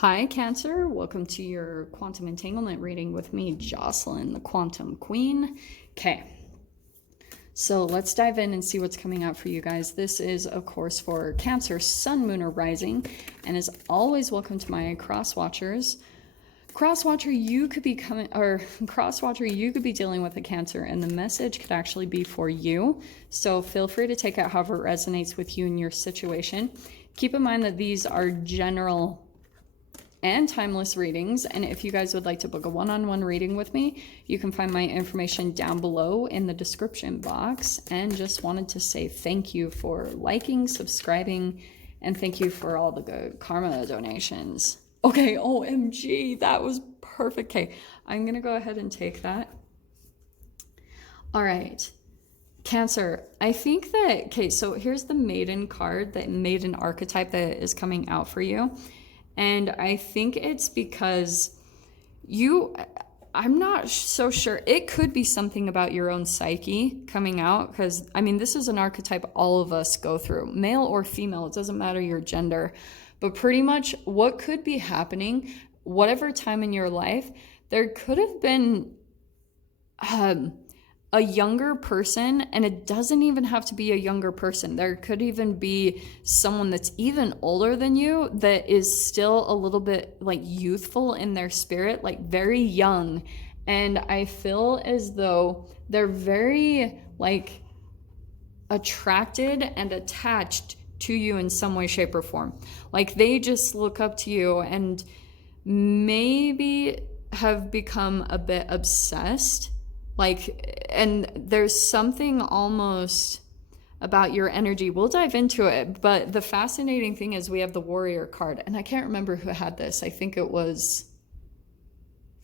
Hi, Cancer. Welcome to your quantum entanglement reading with me, Jocelyn, the Quantum Queen. Okay, so let's dive in and see what's coming out for you guys. This is, of course, for Cancer, Sun, Moon, or Rising, and as always, welcome to my cross watchers. Crosswatcher, you could be you could be dealing with a Cancer, and the message could actually be for you. So feel free to take it however it resonates with you and your situation. Keep in mind that these are general and timeless readings, and if you guys would like to book a one-on-one reading with me, you can find my information down below in the description box. And just wanted to say thank you for liking, subscribing, and thank you for all the good karma donations. Okay, OMG, that was perfect. Okay, I'm gonna go ahead and take that. All right, Cancer, I think that, okay, so here's the Maiden card, the Maiden archetype that is coming out for you. And I think it's because I'm not so sure. It could be something about your own psyche coming out, because, I mean, this is an archetype all of us go through, male or female. It doesn't matter your gender. But pretty much what could be happening, whatever time in your life, there could have been a younger person, and it doesn't even have to be a younger person. There could even be someone that's even older than you that is still a little bit like youthful in their spirit, like very young. And I feel as though they're very like attracted and attached to you in some way, shape, or form. Like they just look up to you and maybe have become a bit obsessed. Like, and there's something almost about your energy. We'll dive into it, but the fascinating thing is we have the Warrior card, and I can't remember who had this. I think it was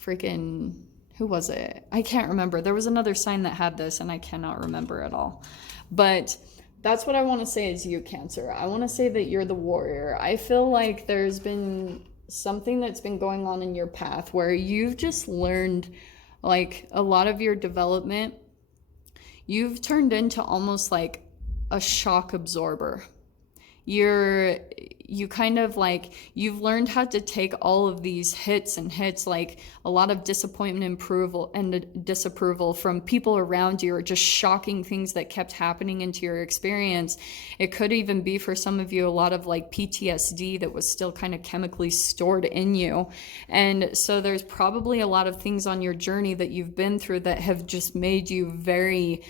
freaking, who was it? I can't remember. There was another sign that had this, and I cannot remember at all. But that's what I want to say is you, Cancer. I want to say that you're the Warrior. I feel like there's been something that's been going on in your path where you've just learned, like, a lot of your development, you've turned into almost like a shock absorber. You kind of like, you've learned how to take all of these hits, like a lot of disappointment, approval, and disapproval from people around you, or just shocking things that kept happening into your experience. It could even be for some of you a lot of like PTSD that was still kind of chemically stored in you. And so there's probably a lot of things on your journey that you've been through that have just made you very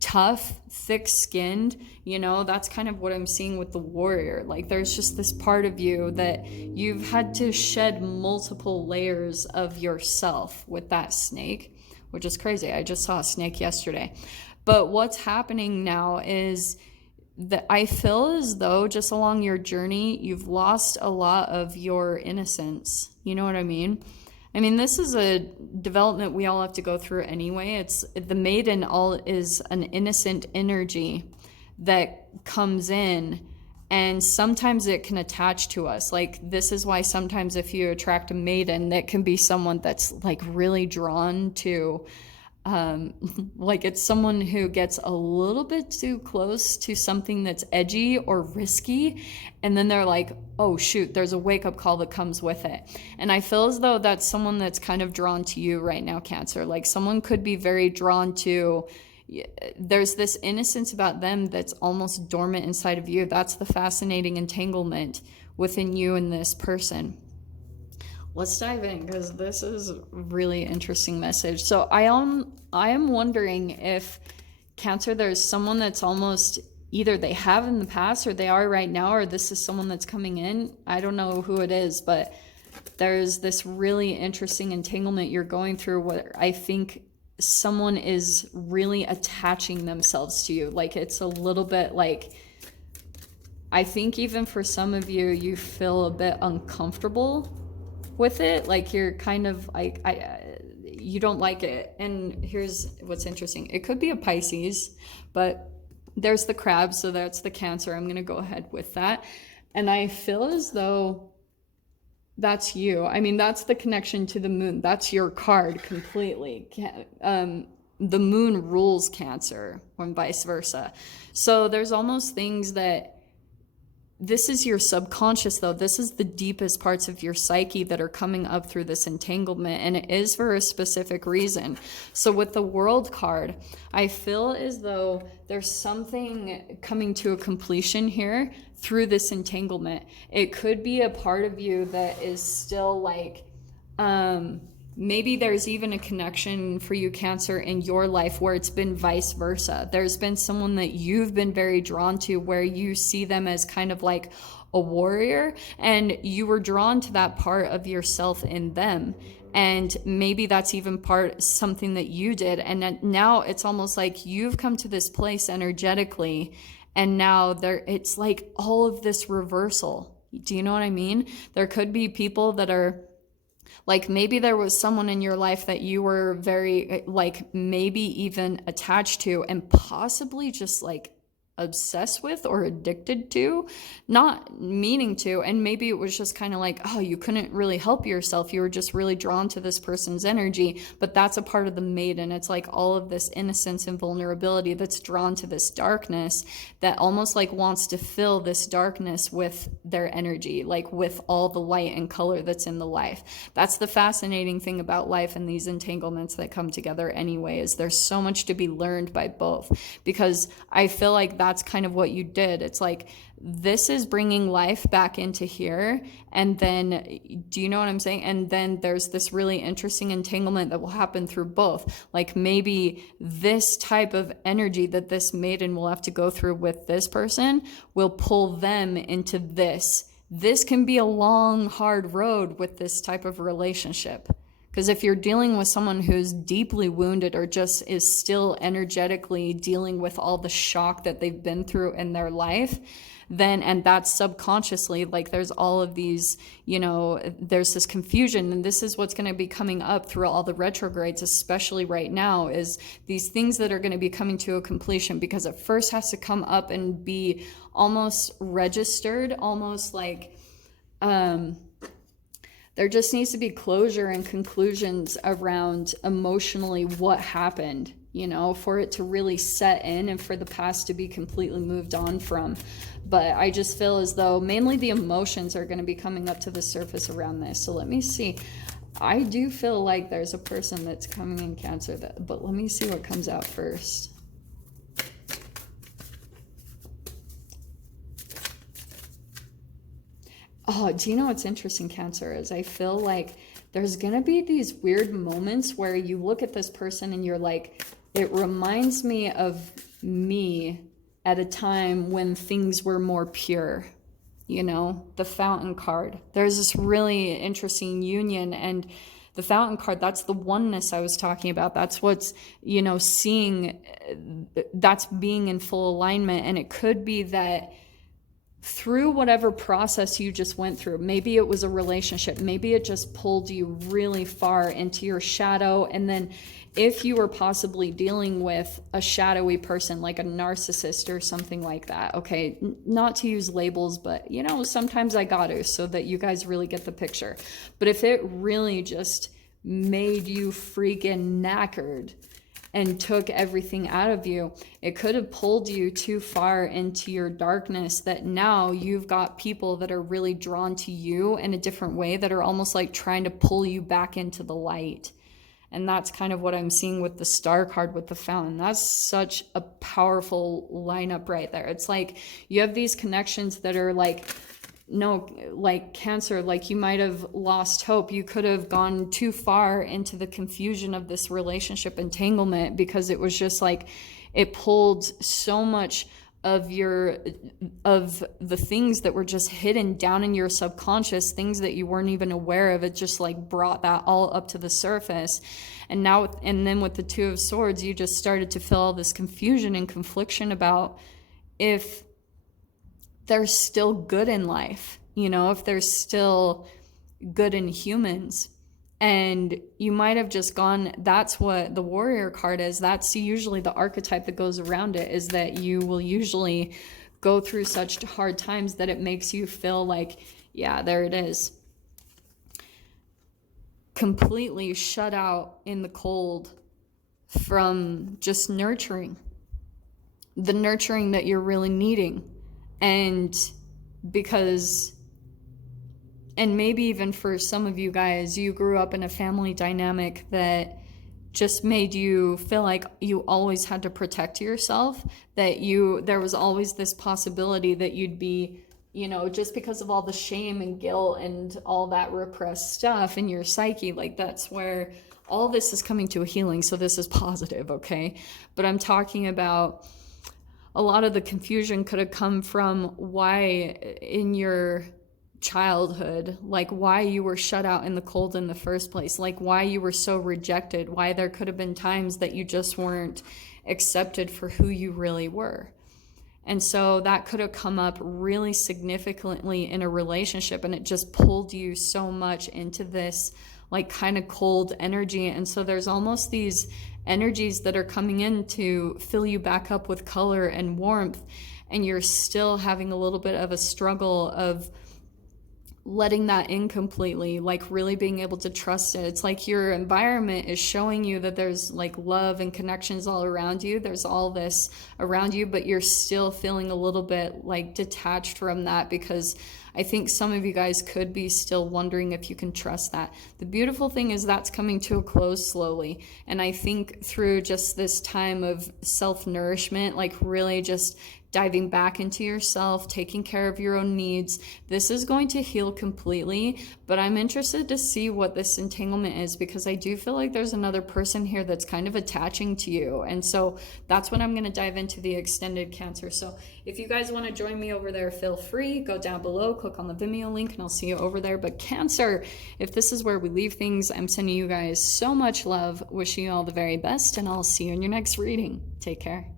tough, thick-skinned. You know, that's kind of what I'm seeing with the Warrior. Like there's just this part of you that you've had to shed multiple layers of yourself with that snake, which is crazy. I just saw a snake yesterday. But what's happening now is that I feel as though just along your journey, you've lost a lot of your innocence. You know what I mean? I mean, this is a development we all have to go through anyway. It's the Maiden all is an innocent energy that comes in, and sometimes it can attach to us. Like this is why sometimes if you attract a Maiden, that can be someone that's like really drawn to like it's someone who gets a little bit too close to something that's edgy or risky, and then they're like, oh shoot, there's a wake-up call that comes with it. And I feel as though that's someone that's kind of drawn to you right now, Cancer. Like someone could be very drawn to, there's this innocence about them that's almost dormant inside of you. That's the fascinating entanglement within you and this person. Let's dive in, because this is a really interesting message. So I am wondering if, Cancer, there's someone that's almost either they have in the past or they are right now, or this is someone that's coming in. I don't know who it is, but there's this really interesting entanglement you're going through where I think someone is really attaching themselves to you. Like it's a little bit like, I think even for some of you, you feel a bit uncomfortable with it. Like you're kind of like, you don't like it. And here's what's interesting. It could be a Pisces, but there's the crab, so that's the Cancer. I'm going to go ahead with that. And I feel as though that's you. I mean, that's the connection to the moon. That's your card completely. The moon rules Cancer, and vice versa. So there's almost things that this is your subconscious, though. This is the deepest parts of your psyche that are coming up through this entanglement, and it is for a specific reason. So with the World card, I feel as though there's something coming to a completion here through this entanglement. It could be a part of you that is still like, maybe there's even a connection for you, Cancer, in your life where it's been vice versa. There's been someone that you've been very drawn to where you see them as kind of like a warrior, and you were drawn to that part of yourself in them. And maybe that's even something that you did. And now it's almost like you've come to this place energetically, and now it's like all of this reversal. Do you know what I mean? There could be people that are like, maybe there was someone in your life that you were very, like, maybe even attached to and possibly just like obsessed with or addicted to, not meaning to. And maybe it was just kind of like, oh, you couldn't really help yourself. You were just really drawn to this person's energy. But that's a part of the maiden. It's like all of this innocence and vulnerability that's drawn to this darkness that almost like wants to fill this darkness with their energy, like with all the light and color that's in the life. That's the fascinating thing about life and these entanglements that come together anyway, is there's so much to be learned by both, because I feel like that's kind of what you did. It's like, this is bringing life back into here. And then, do you know what I'm saying? And then there's this really interesting entanglement that will happen through both. Like maybe this type of energy that this maiden will have to go through with this person will pull them into this. This can be a long, hard road with this type of relationship. Because if you're dealing with someone who's deeply wounded or just is still energetically dealing with all the shock that they've been through in their life, then, and that's subconsciously, like there's all of these, you know, there's this confusion, and this is what's going to be coming up through all the retrogrades, especially right now, is these things that are going to be coming to a completion, because it first has to come up and be almost registered, almost like, there just needs to be closure and conclusions around emotionally what happened, you know, for it to really set in and for the past to be completely moved on from. But I just feel as though mainly the emotions are going to be coming up to the surface around this. So let me see. I do feel like there's a person that's coming in Cancer, but let me see what comes out first. Oh, do you know what's interesting, Cancer, is I feel like there's going to be these weird moments where you look at this person and you're like, it reminds me of me at a time when things were more pure, you know, the Fountain card. There's this really interesting union, and the Fountain card, that's the oneness I was talking about. That's what's, you know, seeing, that's being in full alignment. And it could be that through whatever process you just went through, maybe it was a relationship, maybe it just pulled you really far into your shadow. And then if you were possibly dealing with a shadowy person, like a narcissist or something like that, okay, not to use labels, but you know, sometimes I got to, so that you guys really get the picture. But if it really just made you freaking knackered and took everything out of you, it could have pulled you too far into your darkness, that now you've got people that are really drawn to you in a different way, that are almost like trying to pull you back into the light. And that's kind of what I'm seeing with the Star card with the Fountain. That's such a powerful lineup right there. It's like you have these connections that are like, no, like Cancer, like you might have lost hope. You could have gone too far into the confusion of this relationship entanglement, because it was just like, it pulled so much of the things that were just hidden down in your subconscious, things that you weren't even aware of. It just like brought that all up to the surface. And now, and then with the Two of Swords, you just started to feel all this confusion and confliction about if there's still good in life, you know, if there's still good in humans. And you might have just gone, that's what the Warrior card is. That's usually the archetype that goes around it, is that you will usually go through such hard times that it makes you feel like, yeah, there it is. Completely shut out in the cold from just nurturing, the nurturing that you're really needing. And because, and maybe even for some of you guys, you grew up in a family dynamic that just made you feel like you always had to protect yourself, that there was always this possibility that you'd be, you know, just because of all the shame and guilt and all that repressed stuff in your psyche, like that's where all this is coming to a healing. So this is positive, okay? But I'm talking about a lot of the confusion could have come from why in your childhood, like why you were shut out in the cold in the first place, like why you were so rejected, why there could have been times that you just weren't accepted for who you really were. And so that could have come up really significantly in a relationship, and it just pulled you so much into this like kind of cold energy. And so there's almost these energies that are coming in to fill you back up with color and warmth, and you're still having a little bit of a struggle of letting that in completely, like really being able to trust it. It's like your environment is showing you that there's like love and connections all around you. There's all this around you, but you're still feeling a little bit like detached from that, because I think some of you guys could be still wondering if you can trust that. The beautiful thing is that's coming to a close slowly. And I think through just this time of self-nourishment, like really just diving back into yourself, taking care of your own needs, this is going to heal completely. But I'm interested to see what this entanglement is, because I do feel like there's another person here that's kind of attaching to you. And so that's when I'm going to dive into the extended Cancer. So if you guys want to join me over there, feel free, go down below, click on the Vimeo link, and I'll see you over there. But Cancer, if this is where we leave things, I'm sending you guys so much love, wishing you all the very best, and I'll see you in your next reading. Take care.